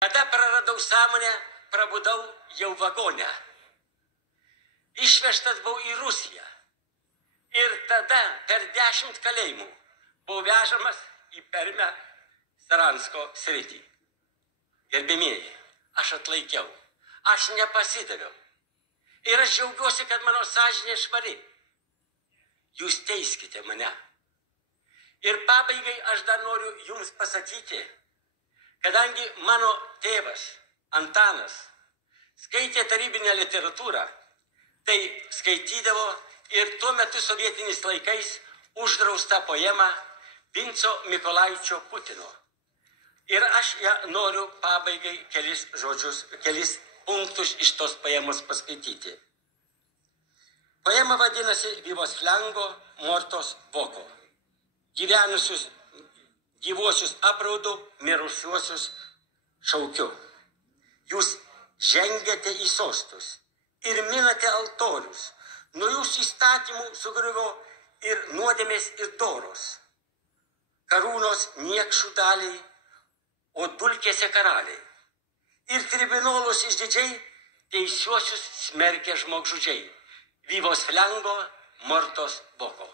Kada praradau sąmonę, prabudau jau vagone. Išvežtas buvau į Rusiją. Ir tada per 10 kalėjimų buvau vežamas į Permę Saransko sritį. Gerbėmieji, aš atlaikiau, aš nepasidaviau. Ir aš džiaugiuosi, kad mano sąžinė švari. Jūs teiskite mane. Ir pabaigai aš dar noriu jums pasakyti, kadangi mano tėvas Antanas skaitė tarybinę literatūrą, tai skaitydavo ir tuo metu sovietiniais laikais uždraustą poemą Vinco Mykolaičio Putino. Ir aš ją noriu pabaigai kelis punktus iš tos poemos paskaityti. Poema vadinasi Vivos Flango Mortos Voko. Gyvuosius apraudu, mirusiuosius šaukiu. Jūs žengiate į sostus ir minate altorius. Nuo jūsų įstatymų sugriuvo ir nuodėmės ir doros. Karūnos niekšų daliai, o dulkėse karaliai. Ir tribunolus išdidžiai teisiuosius smerkia žmogžudžiai. Vivos Flango Mortos Voko.